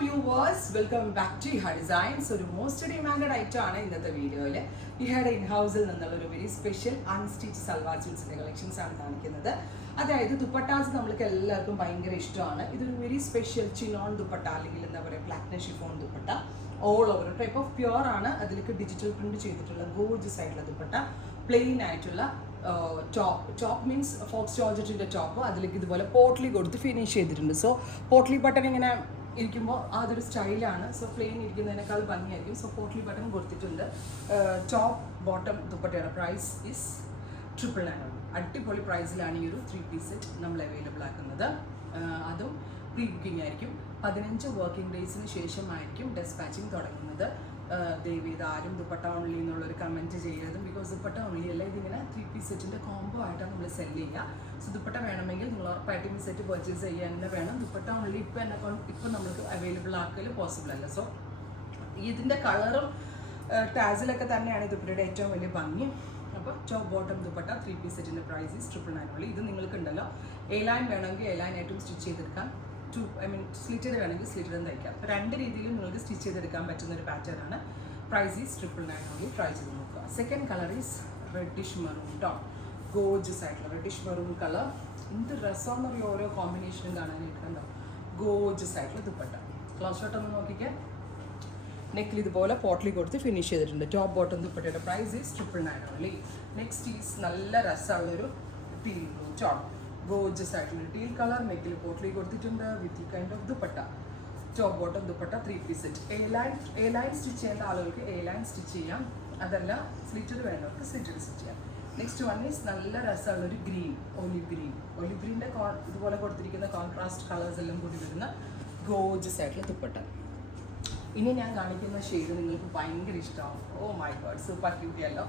viewers, welcome back to Iha Designs. ഒരു most demanded item ആണ് ഇന്നത്തെ വീഡിയോയിൽ. ഇഹയുടെ ഇൻഹൗസിൽ നിന്നുള്ള ഒരു വെരി സ്പെഷ്യൽ അൺസ്റ്റിച്ച് സൽവാർ സ്യൂട്ട്സിന്റെ കളക്ഷൻസ് ആണ് കാണിക്കുന്നത്. അതായത് ദുപ്പട്ടാസ് നമ്മൾക്ക് എല്ലാവർക്കും ഭയങ്കര ഇഷ്ടമാണ്. ഇതൊരു വെരി സ്പെഷ്യൽ ചിനോൺ ദുപ്പട്ട അല്ലെങ്കിൽ എന്താ പറയുക platinum chiffon dupatta all over type of pure ആണ്. അതിലേക്ക് ഡിജിറ്റൽ പ്രിന്റ് ചെയ്തിട്ടുള്ള ഗോർജിയസ് ആയിട്ടുള്ള ദുപ്പട്ട, പ്ലെയിൻ ആയിട്ടുള്ള ടോപ്പ് മീൻസ് ഫോക്സ് ജോർജറ്റിൻ്റെ ടോപ്പ്, അതിലേക്ക് ഇതുപോലെ പോട്ട്ലി കൊടുത്ത് ഫിനിഷ് ചെയ്തിട്ടുണ്ട്. സോ പോട്ട്ലി ബട്ടൺ ഇങ്ങനെ ഇരിക്കുമ്പോൾ അതൊരു സ്റ്റൈലാണ്. സോ പ്ലെയിൻ ഇരിക്കുന്നതിനേക്കാൾ ഭംഗിയായിരിക്കും. സോ പോട്ട്ലി ബട്ടൺ കൊടുത്തിട്ടുണ്ട്. ടോപ്പ് ബോട്ടം ദുപ്പട്ടയുടെ പ്രൈസ് ഇസ് 999. അടിപൊളി പ്രൈസിലാണ് ഈ ഒരു 3-piece സെറ്റ് നമ്മൾ അവൈലബിൾ ആക്കുന്നത്. അതും പ്രീ ബുക്കിംഗ് ആയിരിക്കും. 15 വർക്കിംഗ് ഡേയ്സിന് ശേഷമായിരിക്കും ഡെസ്പാച്ചിങ് തുടങ്ങുന്നത്. ദയവേത് ആരും ദുപ്പട്ട ഓൺലി എന്നുള്ളൊരു കമൻറ്റ് ചെയ്യരുത്. ബിക്കോസ് ദുപ്പട്ട ഓൺലി അല്ല, ഇതിങ്ങനെ 3-piece സെറ്റിൻ്റെ കോംബോ ആയിട്ടാണ് നമ്മൾ സെല് ചെയ്യുക. സോ ദുപ്പട്ട വേണമെങ്കിൽ നിങ്ങൾ ഉറപ്പായിട്ടും ഈ സെറ്റ് പർച്ചേസ് ചെയ്യാൻ തന്നെ വേണം. ദുപ്പട്ട ഓൺലി ഇപ്പം നമുക്ക് അവൈലബിൾ ആക്കൽ പോസിബിൾ അല്ല. സോ ഇതിൻ്റെ കളറും ടാസിലൊക്കെ തന്നെയാണ് ഈ ദുപ്പട്ടയുടെ ഏറ്റവും വലിയ ഭംഗി. അപ്പോൾ ടോപ്പ് ബോട്ടം ദുപ്പട്ട 3-piece സെറ്റിൻ്റെ പ്രൈസ് ഈസ് 999. ഇത് നിങ്ങൾക്കുണ്ടല്ലോ A-line വേണമെങ്കിൽ A-line ആയിട്ടും സ്റ്റിച്ച് ചെയ്തെടുക്കാം. സ്ലിറ്റഡ് വേണമെങ്കിൽ സ്ലിറ്റഡ് തയ്ക്കാം. അപ്പോൾ രണ്ട് രീതിയിലും നിങ്ങൾക്ക് സ്റ്റിച്ച് ചെയ്തെടുക്കാൻ പറ്റുന്ന ഒരു പാറ്റേൺ ആണ്. Price is 999. ട്രൈ ചെയ്ത് നോക്കുക. Second colour is reddish maroon tone. Gorgeous ആയിട്ടുള്ള റെഡിഷ് മെറൂൺ കളർ. എന്ത് രസമെന്ന് പറയുക ഓരോ കോമ്പിനേഷനും കാണാനായിട്ട്. കണ്ടോ, ഗോർജിയസ് ആയിട്ടുള്ള ദുപ്പട്ട. ക്ലോസ് ഷോട്ട് ഒന്ന് നോക്കിക്കാൻ. നെക്കിൽ ഇതുപോലെ പോട്ട്ലി കൊടുത്ത് ഫിനിഷ് ചെയ്തിട്ടുണ്ട്. ടോപ്പ് ബോട്ടം ദുപ്പട്ടയുടെ പ്രൈസ് ഈസ് 999. നെക്സ്റ്റ് ഈസ് നല്ല രസമുള്ളൊരു ടീൽ ബ്ലൂ ടോൺ. ഗോർജിയസ് ആയിട്ടുള്ള ടീൽ കളർ. നെക്കിൽ പോട്ട്ലി കൊടുത്തിട്ടുണ്ട് വിത്ത് ഈ kind of dupatta. Top bottom dupatta 3-piece set. A-line stitch ചെയ്യേണ്ട ആളുകൾക്ക് A-line സ്റ്റിച്ച് ചെയ്യാം. അതല്ല സ്ലിറ്റഡ് വേണ്ടവർക്ക് സ്ലിറ്റഡ് സ്റ്റിച്ച് ചെയ്യാം. നെക്സ്റ്റ് വൺ ഈസ് നല്ല രസമുള്ളൊരു ഗ്രീൻ, ഒലിവ് ഗ്രീൻ. ഒലിവ് ഗ്രീൻ്റെ ഇതുപോലെ കൊടുത്തിരിക്കുന്ന കോൺട്രാസ്റ്റ് കളേഴ്സ് എല്ലാം കൂടി വരുന്ന ഗോർജിയസ് ആയിട്ടുള്ള ദുപ്പട്ട. ഇനി ഞാൻ കാണിക്കുന്ന ഷെയ്ഡ് നിങ്ങൾക്ക് ഭയങ്കര ഇഷ്ടമാവും. ഓ മൈ ഗോഡ്, സൂപ്പർ ക്യൂട്ടിയല്ലോ.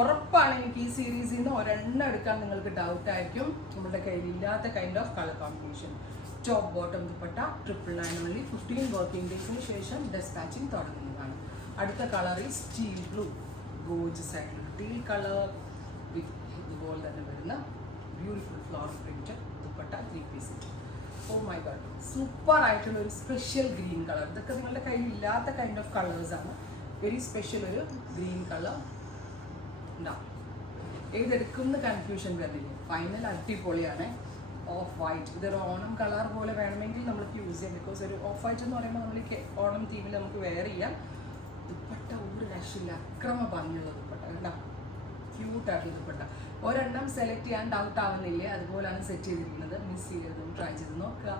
ഉറപ്പാണ് എനിക്ക് ഈ സീരീസിൽ നിന്ന് ഒരെണ്ണം എടുക്കാൻ നിങ്ങൾക്ക് ഡൗട്ടായിരിക്കും. നമ്മുടെ കയ്യിലില്ലാത്ത kind of colour combination. Top bottom dupatta 999. 15 working ഡേയ്സിന് ശേഷം ഡെസ്പാച്ചിങ് തുടങ്ങുന്നതാണ്. അടുത്ത colour is teal blue. Gorgeous ആയിട്ടുള്ള ടീൽ കളർ വിത്ത് ഇതുപോലെ തന്നെ വരുന്ന beautiful flower print dupatta 3-piece set. Oh my god, super ആയിട്ടുള്ള ഒരു സ്പെഷ്യൽ ഗ്രീൻ കളർ. ഇതൊക്കെ നിങ്ങളുടെ കയ്യിൽ ഇല്ലാത്ത കൈൻഡ് ഓഫ് കളേഴ്സാണ്. വെരി സ്പെഷ്യൽ ഒരു ഗ്രീൻ കളർ ഉണ്ടാവും. ഏതെടുക്കുന്ന കൺഫ്യൂഷൻ വരുന്നില്ല. ഫൈനൽ അടിപൊളിയാണ്. Off white. ഇതൊരു ഓണം കളർ പോലെ വേണമെങ്കിൽ നമുക്ക് യൂസ് ചെയ്യാം. ബിക്കോസ് ഒരു ഓഫ് വൈറ്റ് എന്ന് പറയുമ്പോൾ നമ്മൾ ഓണം തീമിൽ നമുക്ക് വെയർ ചെയ്യാം. ദുപ്പട്ട ഒരു രക്ഷയില്ല, അക്രമ ഭംഗിയുള്ള ദുപ്പട്ട. കണ്ടോ, ക്യൂട്ടായിട്ടുള്ള ദുപ്പട്ട. ഒരെണ്ണം സെലക്ട് ചെയ്യാൻ ഡൗട്ട് ആവുന്നില്ലേ, അതുപോലെയാണ് സെറ്റ് ചെയ്തിരിക്കുന്നത്. മിസ് ചെയ്തതും ട്രൈ ചെയ്ത് നോക്കുക.